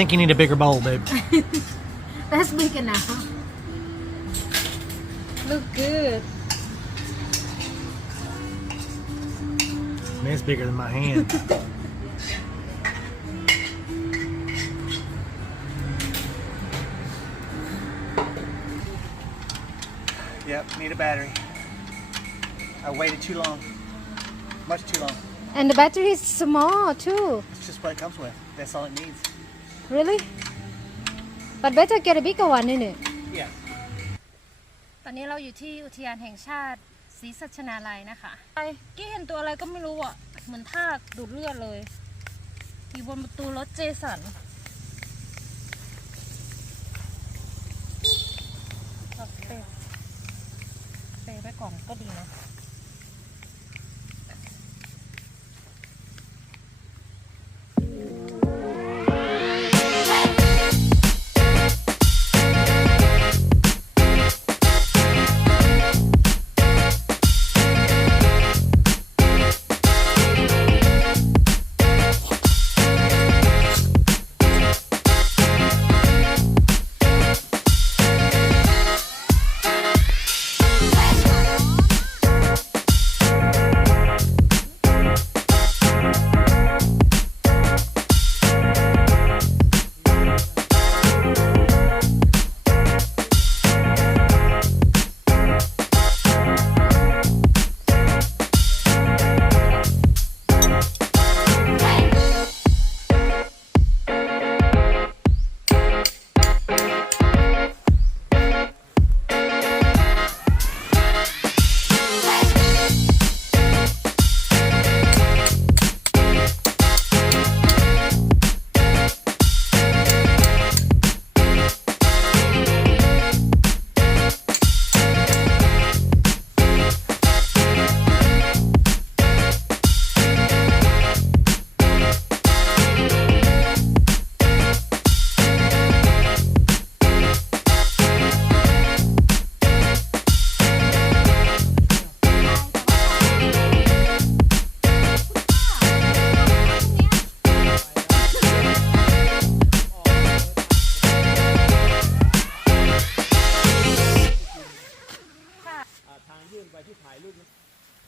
think you need a bigger bowl, babe. That's big enough. Look good. Man, it's bigger than my hand. Yep, need a battery. I waited too long. Much too long. And the battery is small too. It's just what it comes with. That's all it needs. Really? But better get a bigger one, isn't it? Yeah. ตอนนี้เราอยู่ที่อุทยานแห่งชาติศรีสัชนาลัยนะคะกี้เห็นตัวอะไรก็ไม่รู้อ่ะเหมือนทากดูดเลือดเลยอยู่บนประตูรถเจสันเปย์ไปก่อนก็ดีนะ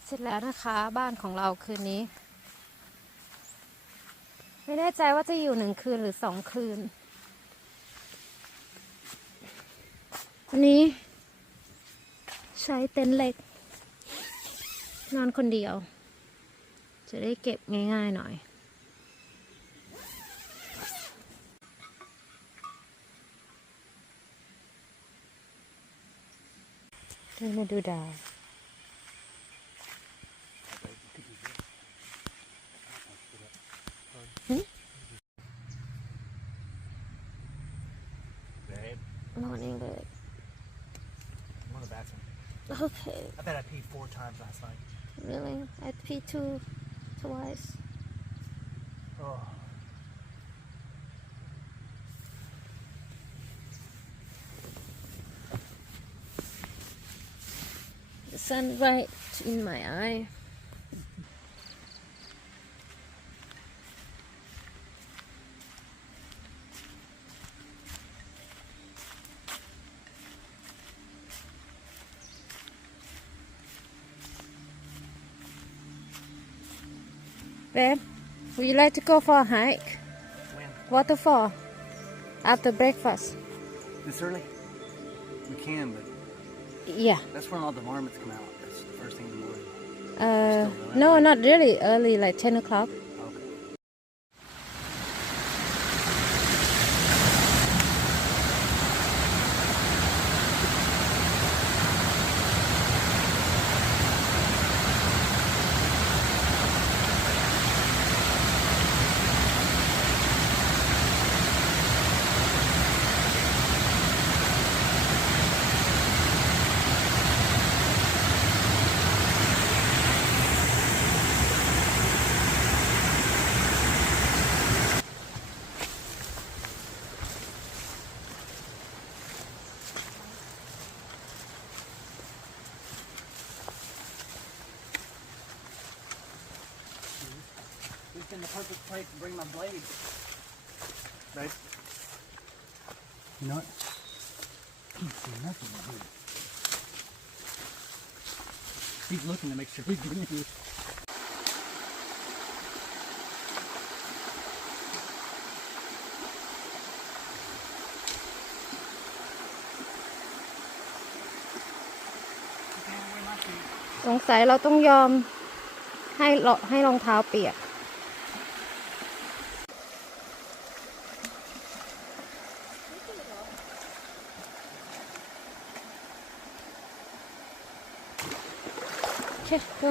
เสร็จแล้วนะคะบ้านของเราคืนนี้ไม่แน่ใจว่าจะอยู่1 คืนหรือ2 คืนวันนี้ใช้เต็นท์เล็กนอนคนเดียวจะได้เก็บง่ายๆหน่อยมาดูดาวMorning, babe. I'm on the bathroom. Okay. I bet I peed 4 times last night. Really? I peed twice. Oh. The sun right in my eye. Babe, would you like to go for a hike? When? Waterfall. After breakfast. This early? We can, but Yeah. that's when all the marmots come out. That's the first thing in the morning. No, not really early, like 10 o'clock. Okay. This is the perfect place to bring my blade. Right? You know what? Can't see nothing in here. He's looking to make sure he's getting in. สงสัยเราต้องยอมให้รองเท้าเปียกโอเคดู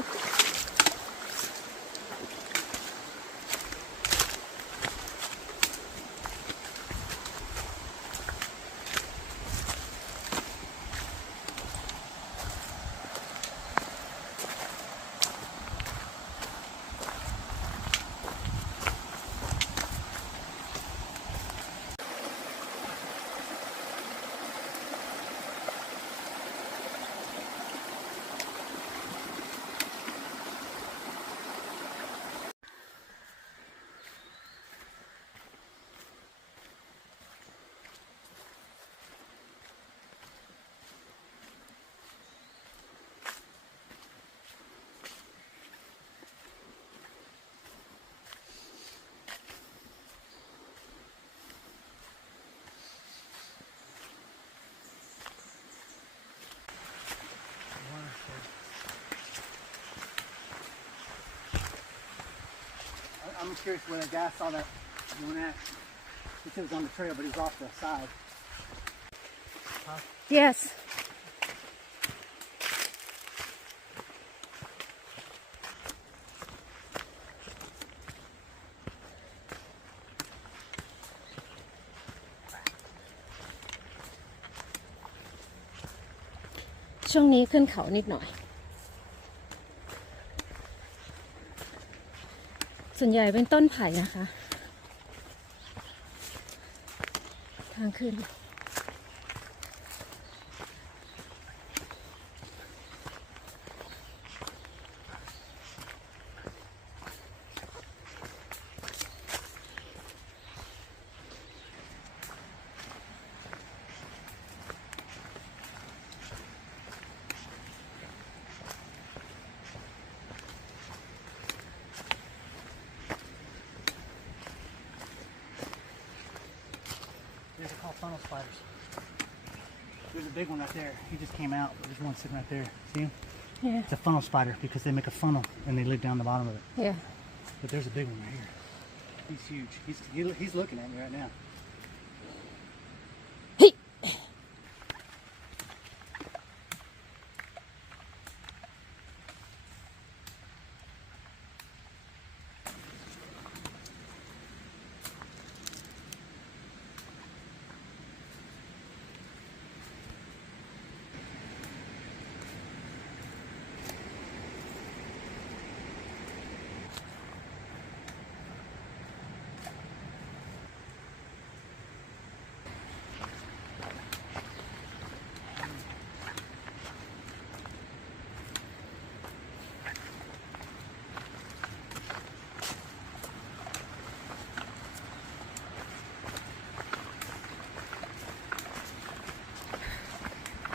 I'm curious where the guy saw that one at. He said it was on the trail, but he was off the side. Huh? Yes. ช่วงนี้ขึ้นเขานิดหน่อยส่วนใหญ่เป็นต้นไผ่นะคะ ทางขึ้น These are called funnel spiders. There's a big one right there. He just came out, but there's one sitting right there. See him? Yeah. It's a funnel spider because they make a funnel and they live down the bottom of it. Yeah. But there's a big one right here. He's huge. He's looking at me right now. Hey.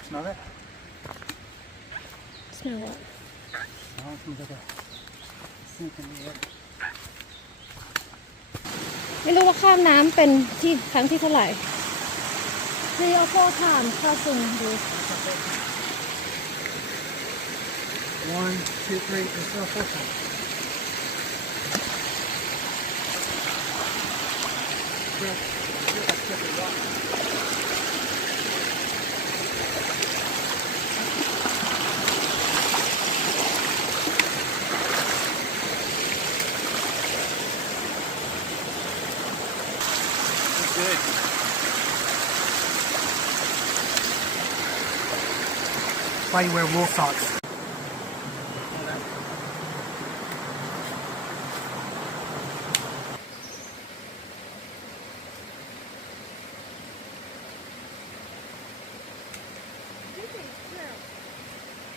Smell that? Smell what? Oh, it smells like a sink in the air. ไม่รู้ว่าข้ามน้ำเป็นที่ครั้งที่เท่าไหร่ 3 or 4 times crossing this. 1, 2, 3, it's still 4 times. Good. That's why you wear wool socks.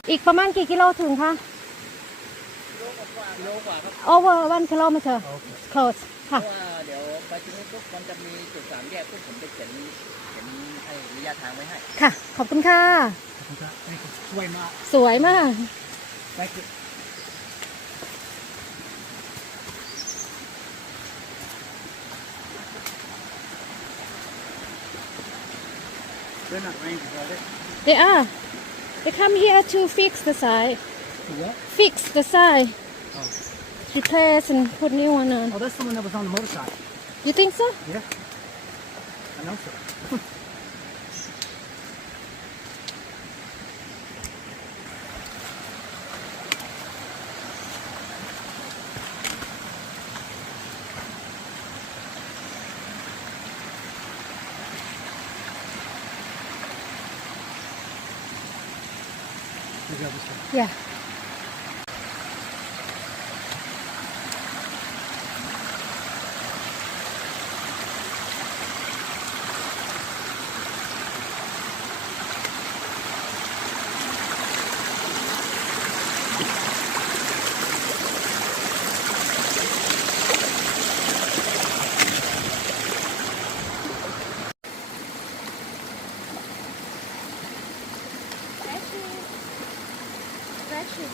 อีกประมาณกี่กิโลถึงคะ กิโลกว่าครับ over 1 kilometer close ค่ะ เพราะว่าเดี๋ยวไป ทีนี้ปุ๊บมันจะมีจุดสามแยกปุ๊บผมจะเขียนไอ้ระยะทางไว้ให้ค่ะ ขอบคุณค่ะ สวยมาก สวยมาก Thank you. They're not rangers, are they? They are. They come here to fix the sign. To what? Fix the sign. Oh. Replace and put new one on. Oh, that's the one that was on the motorcycle. You think so? Yeah. I know so. Yeah. Stretching.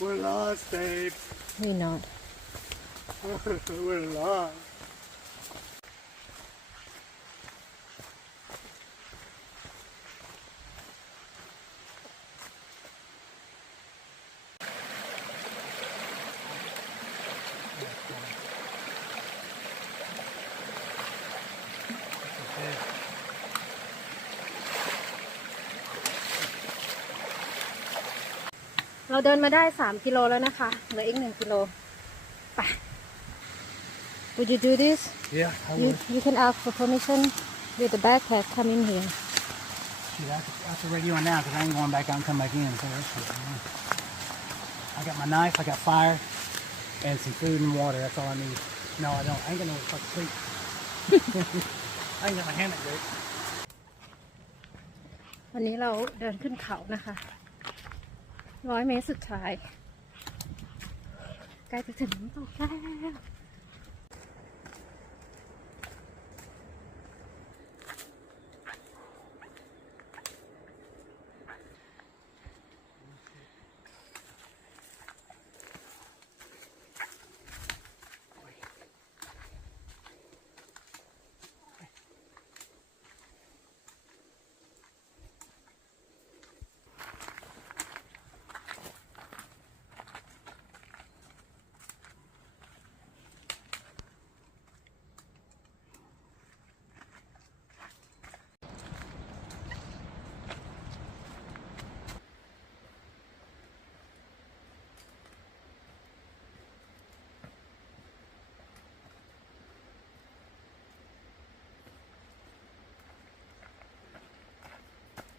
We're lost, babe. We not. We're lost. Okay. เราเดินมาได้3กิโลแล้วนะคะเหลืออีก1กิโลไป Would you do this? Yeah, I You would. you can ask for permission with the backpack. Come in here. Shoot, I have to radio on now because I ain't going back out and come back in. So that's shit, man. I got my knife, I got fire, and some food and water. That's all I need. No, I don't. I ain't got no fucking sleep. I ain't got my hammock, dude. วันนี้เราเดินขึ้นเขานะคะ100 เมตรสุดท้ายใกล้จะถึงน้ำตกแล้ว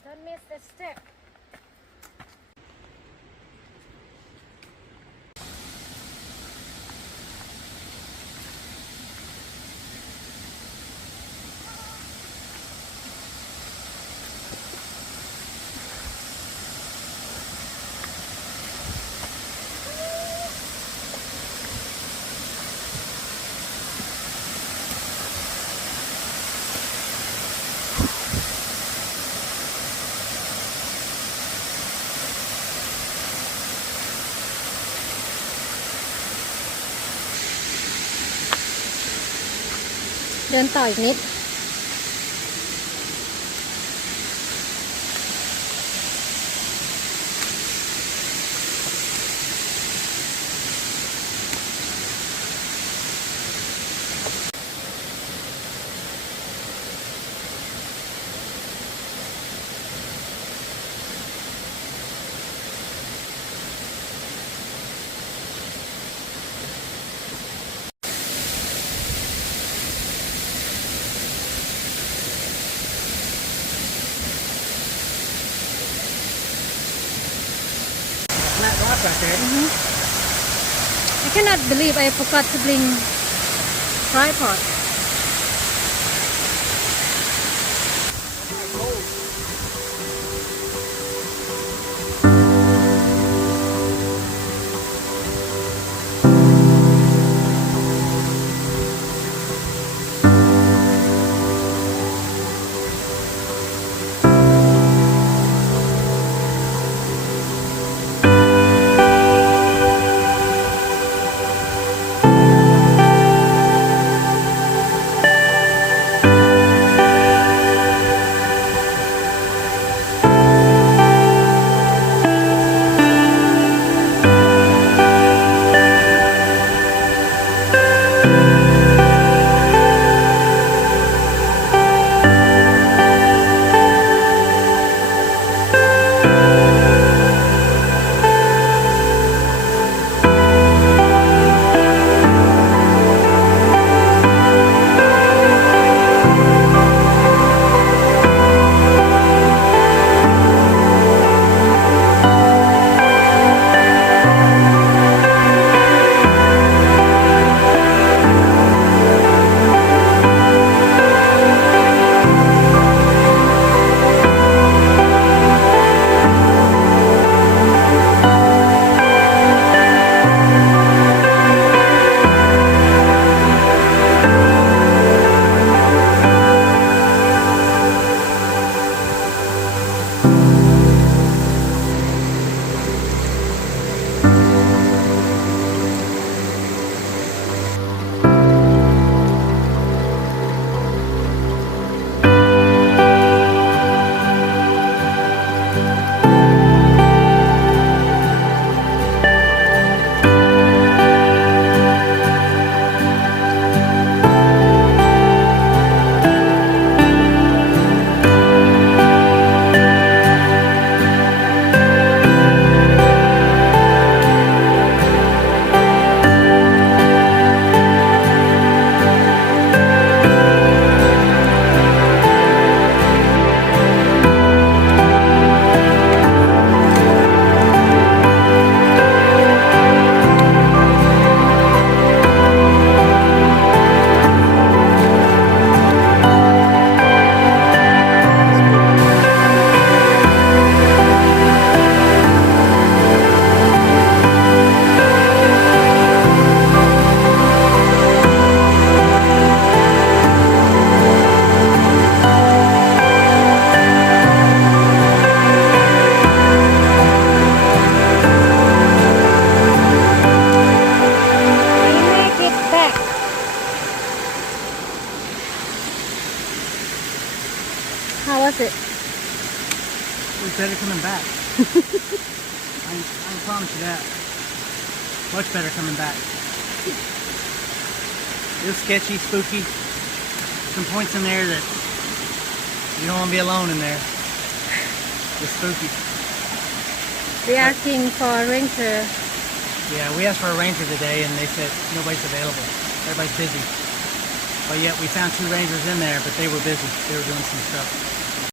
Don't miss the step.เดินต่ออีกนิด rock right there. I cannot believe I forgot to bring tripod. How was it? It was better coming back. I can promise you that. Much better coming back. It was sketchy, spooky. Some points in there that you don't want to be alone in there. It's spooky. We asking for a ranger. Yeah, we asked for a ranger today and they said nobody's available. Everybody's busy. But yet we found 2 rangers in there, but they were busy. They were doing some stuff.